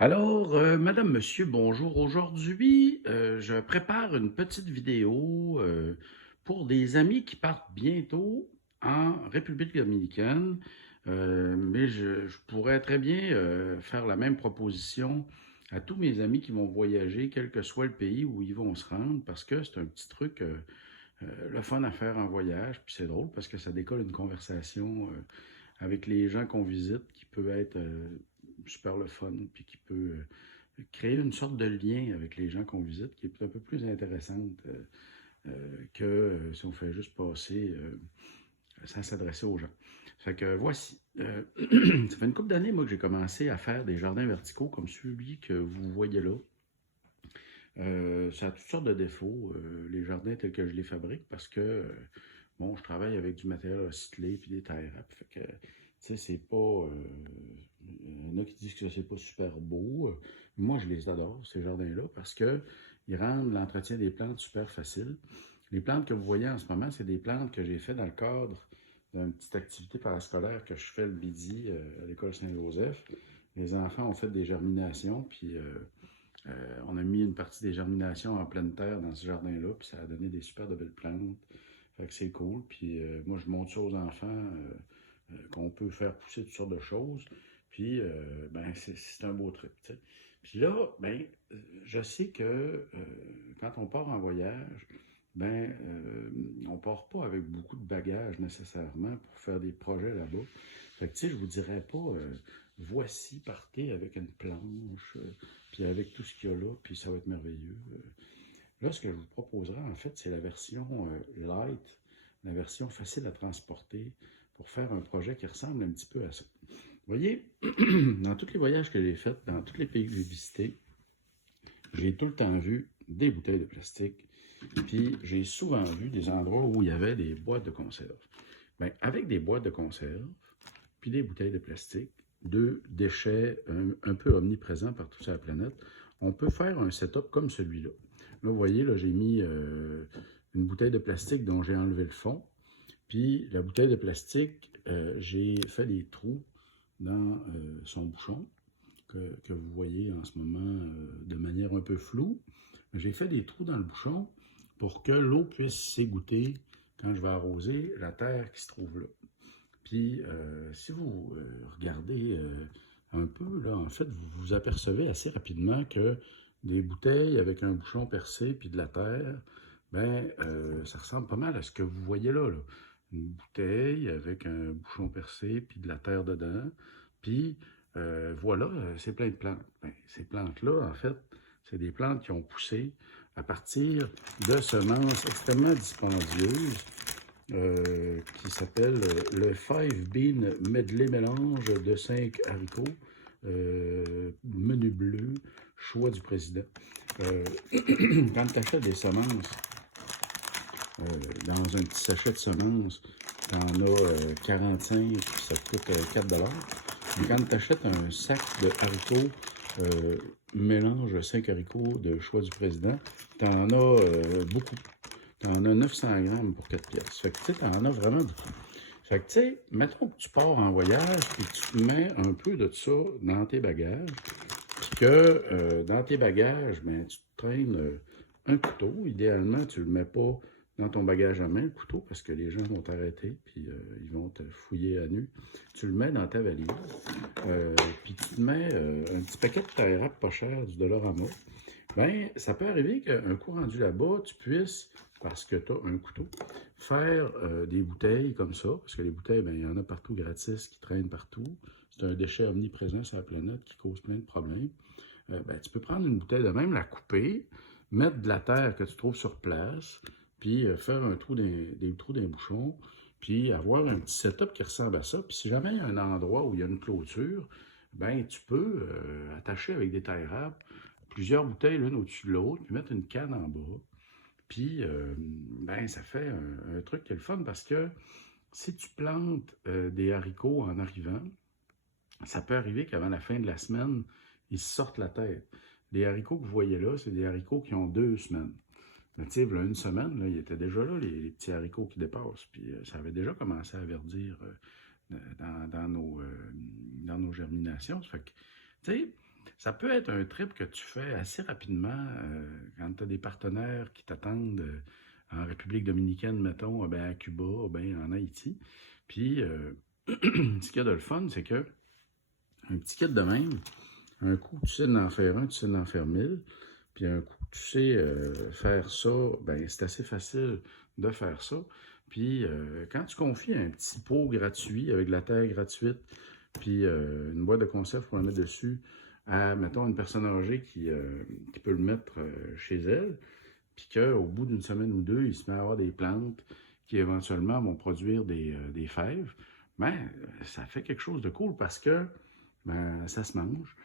Alors, madame, monsieur, bonjour. Aujourd'hui, je prépare une petite vidéo pour des amis qui partent bientôt en République dominicaine. Mais je pourrais très bien faire la même proposition à tous mes amis qui vont voyager, quel que soit le pays où ils vont se rendre, parce que c'est un petit truc, le fun à faire en voyage. Puis c'est drôle parce que ça décolle une conversation avec les gens qu'on visite qui peut être super le fun, puis qui peut créer une sorte de lien avec les gens qu'on visite qui est un peu plus intéressante que si on fait juste passer sans s'adresser aux gens. Fait que voici. Ça fait une couple d'années, moi, que j'ai commencé à faire des jardins verticaux comme celui que vous voyez là. Ça a toutes sortes de défauts, les jardins tels que je les fabrique, parce que, bon, je travaille avec du matériel recyclé puis des terres. Fait que, tu sais, c'est pas. Il y en a qui disent que c'est pas super beau. Moi, je les adore, ces jardins-là, parce que ils rendent l'entretien des plantes super facile. Les plantes que vous voyez en ce moment, c'est des plantes que j'ai fait dans le cadre d'une petite activité parascolaire que je fais le midi à l'école Saint-Joseph. Les enfants ont fait des germinations, puis on a mis une partie des germinations en pleine terre dans ce jardin-là, puis ça a donné des super de belles plantes. Fait que c'est cool. Puis moi, je montre ça aux enfants qu'on peut faire pousser toutes sortes de choses. Puis, ben, c'est un beau truc, tu sais. Puis là, ben, je sais que quand on part en voyage, ben, on part pas avec beaucoup de bagages nécessairement pour faire des projets là-bas. Fait que, tu sais, je vous dirais pas, voici, partez avec une planche, puis avec tout ce qu'il y a là, puis ça va être merveilleux. Là, ce que je vous proposerai, en fait, c'est la version light, la version facile à transporter pour faire un projet qui ressemble un petit peu à ça. Vous voyez, dans tous les voyages que j'ai faits, dans tous les pays que j'ai visités, j'ai tout le temps vu des bouteilles de plastique, puis j'ai souvent vu des endroits où il y avait des boîtes de conserve. Bien, avec des boîtes de conserve, puis des bouteilles de plastique, deux déchets un peu omniprésents partout sur la planète, on peut faire un setup comme celui-là. Là, vous voyez, là, j'ai mis une bouteille de plastique dont j'ai enlevé le fond. Puis la bouteille de plastique, j'ai fait des trous dans son bouchon que vous voyez en ce moment de manière un peu floue. J'ai fait des trous dans le bouchon pour que l'eau puisse s'égoutter quand je vais arroser la terre qui se trouve là. Puis, si vous regardez un peu, là, en fait, vous vous apercevez assez rapidement que des bouteilles avec un bouchon percé puis de la terre, ben, ça ressemble pas mal à ce que vous voyez là, là. Une bouteille avec un bouchon percé puis de la terre dedans. Puis, voilà, c'est plein de plantes. Ben, ces plantes-là, en fait, c'est des plantes qui ont poussé à partir de semences extrêmement dispendieuses qui s'appelle le Five Bean Medley Mélange de 5 haricots, menu bleu, choix du président. Euh, Quand tu achètes des semences dans un petit sachet de semences, tu en as 45 puis ça te coûte 4 Mais quand tu achètes un sac de haricots mélange 5 haricots de choix du président, tu en as beaucoup. Tu en as 900 grammes pour 4 pièces. Fait que tu sais, tu en as vraiment beaucoup. Fait que tu sais, mettons que tu pars en voyage et que tu mets un peu de ça dans tes bagages, puis que dans tes bagages, ben, tu te traînes un couteau. Idéalement, tu ne le mets pas dans ton bagage à main, le couteau, parce que les gens vont t'arrêter, puis ils vont te fouiller à nu. Tu le mets dans ta valise, puis tu te mets un petit paquet de tie wrap pas cher du Dollarama. Ben, ça peut arriver qu'un coup rendu là-bas, tu puisses, parce que tu as un couteau, faire des bouteilles comme ça, parce que les bouteilles, ben, il y en a partout gratis qui traînent partout. C'est un déchet omniprésent sur la planète qui cause plein de problèmes. Ben, tu peux prendre une bouteille de même, la couper, mettre de la terre que tu trouves sur place, puis faire un trou des trous d'un bouchon, puis avoir un petit setup qui ressemble à ça. Puis si jamais il y a un endroit où il y a une clôture, ben tu peux attacher avec des tie wraps plusieurs bouteilles l'une au-dessus de l'autre, puis mettre une canne en bas. Puis, ben, ça fait un truc qui est le fun parce que si tu plantes des haricots en arrivant, ça peut arriver qu'avant la fin de la semaine, ils se sortent la tête. Les haricots que vous voyez là, c'est des haricots qui ont 2 semaines. Mais tu sais, il y a une semaine, là, ils étaient déjà là, les petits haricots qui dépassent. Puis ça avait déjà commencé à verdir dans nos germinations. Ça fait que, tu sais, Ça peut être un trip que tu fais assez rapidement quand tu as des partenaires qui t'attendent en République dominicaine, mettons, ben à Cuba, ben en Haïti. Puis, ce qu'il y a de le fun, c'est que un petit kit de même, un coup, tu sais d'en faire un, tu sais d'en faire 1000. Puis un coup, tu sais faire ça, ben c'est assez facile de faire ça. Puis quand tu confies un petit pot gratuit avec de la terre gratuite, puis une boîte de conserve pour en mettre dessus à, mettons, une personne âgée qui peut le mettre chez elle, puis qu'au bout d'une semaine ou deux, il se met à avoir des plantes qui éventuellement vont produire des fèves, ben ça fait quelque chose de cool parce que ben, ça se mange.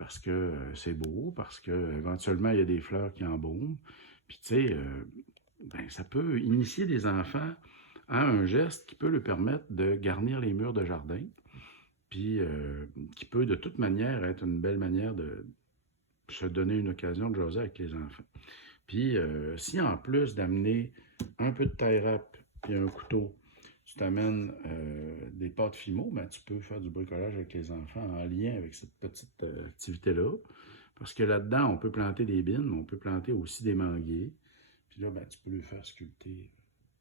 Parce que c'est beau, parce que éventuellement il y a des fleurs qui embaument. Puis tu sais, ben, ça peut initier des enfants à un geste qui peut leur permettre de garnir les murs de jardin, puis qui peut de toute manière être une belle manière de se donner une occasion de jaser avec les enfants. Puis si en plus d'amener un peu de taille râpe puis un couteau, tu t'amènes des pâtes Fimo, ben, tu peux faire du bricolage avec les enfants en lien avec cette petite activité-là. Parce que là-dedans, on peut planter des bines, mais on peut planter aussi des manguiers. Puis là, ben, tu peux le faire sculpter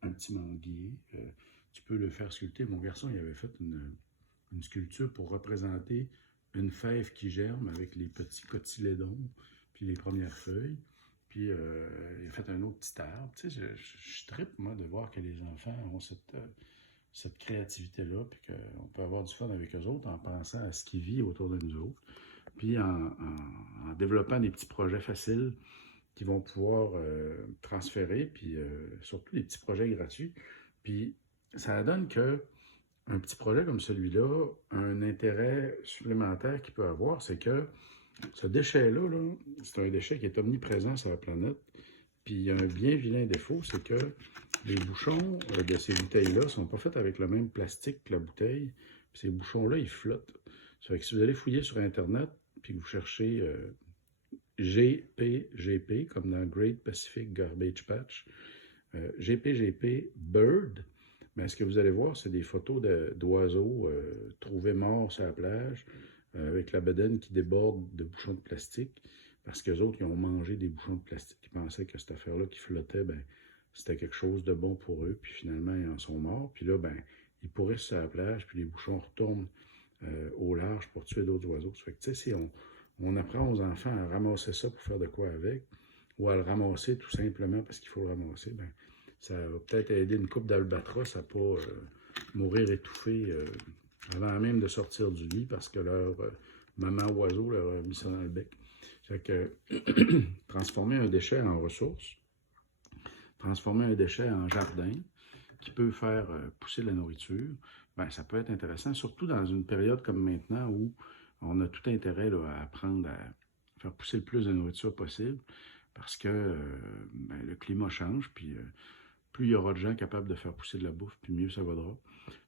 un petit manguier. Tu peux le faire sculpter. Mon garçon, il avait fait une sculpture pour représenter une fève qui germe avec les petits cotylédons, puis les premières feuilles. Puis il a fait un autre petit arbre. Tu sais, je trippe, moi, de voir que les enfants ont cette créativité-là, puis qu'on peut avoir du fun avec eux autres en pensant à ce qui vit autour de nous autres, puis en développant des petits projets faciles qui vont pouvoir transférer, puis surtout des petits projets gratuits. Puis ça donne que un petit projet comme celui-là, un intérêt supplémentaire qu'il peut avoir, c'est que ce déchet-là, là, c'est un déchet qui est omniprésent sur la planète. Puis il y a un bien vilain défaut, c'est que les bouchons de ces bouteilles-là ne sont pas faits avec le même plastique que la bouteille. Puis ces bouchons-là, ils flottent. Ça fait que si vous allez fouiller sur Internet, puis que vous cherchez GPGP, comme dans Great Pacific Garbage Patch, GPGP Bird, mais ce que vous allez voir, c'est des photos d'oiseaux trouvés morts sur la plage, avec la bedaine qui déborde de bouchons de plastique, parce qu'eux autres, ils ont mangé des bouchons de plastique. Ils pensaient que cette affaire-là qui flottait, ben, c'était quelque chose de bon pour eux, puis finalement, ils en sont morts. Puis là, ben, ils pourrissent sur la plage, puis les bouchons retournent au large pour tuer d'autres oiseaux. Ça fait que, tu sais, si on apprend aux enfants à ramasser ça pour faire de quoi avec, ou à le ramasser tout simplement parce qu'il faut le ramasser, ben, ça va peut-être aider une couple d'albatros à ne pas mourir étouffés avant même de sortir du lit parce que leur maman oiseau leur a mis ça dans le bec. Fait que transformer un déchet en ressource, transformer un déchet en jardin qui peut faire pousser de la nourriture, ben, ça peut être intéressant, surtout dans une période comme maintenant où on a tout intérêt là, à apprendre à faire pousser le plus de nourriture possible parce que ben, le climat change, puis plus il y aura de gens capables de faire pousser de la bouffe, puis mieux ça vaudra.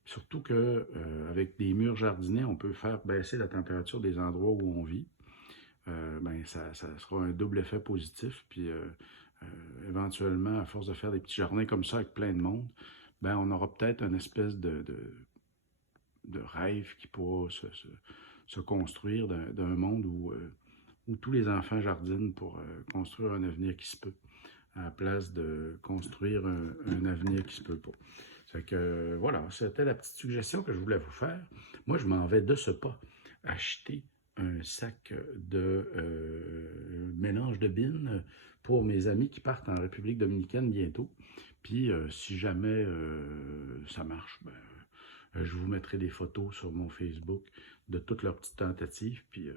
Surtout qu'avec des murs jardinés, on peut faire baisser la température des endroits où on vit. Ben, ça sera un double effet positif. Puis éventuellement, à force de faire des petits jardins comme ça avec plein de monde, ben, on aura peut-être une espèce de rêve qui pourra se construire d'un monde où tous les enfants jardinent pour construire un avenir qui se peut, à la place de construire un avenir qui se peut pas. Fait que voilà, c'était la petite suggestion que je voulais vous faire. Moi, je m'en vais de ce pas acheter un sac de mélange de bines pour mes amis qui partent en République dominicaine bientôt. Puis, si jamais ça marche, ben, je vous mettrai des photos sur mon Facebook de toutes leurs petites tentatives. Puis,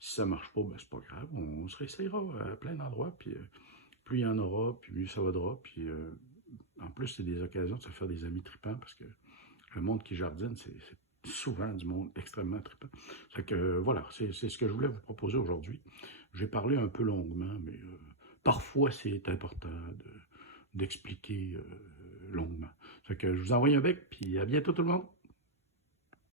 si ça ne marche pas, ben, c'est pas grave. On se réessayera à plein d'endroits. Puis, plus il y en aura, puis mieux ça vaudra. Puis, en plus, c'est des occasions de se faire des amis tripants parce que le monde qui jardine, c'est souvent du monde extrêmement trippant. Fait que voilà, c'est ce que je voulais vous proposer aujourd'hui. J'ai parlé un peu longuement, mais parfois c'est important d'expliquer longuement. Fait que je vous envoie un bec, puis à bientôt tout le monde!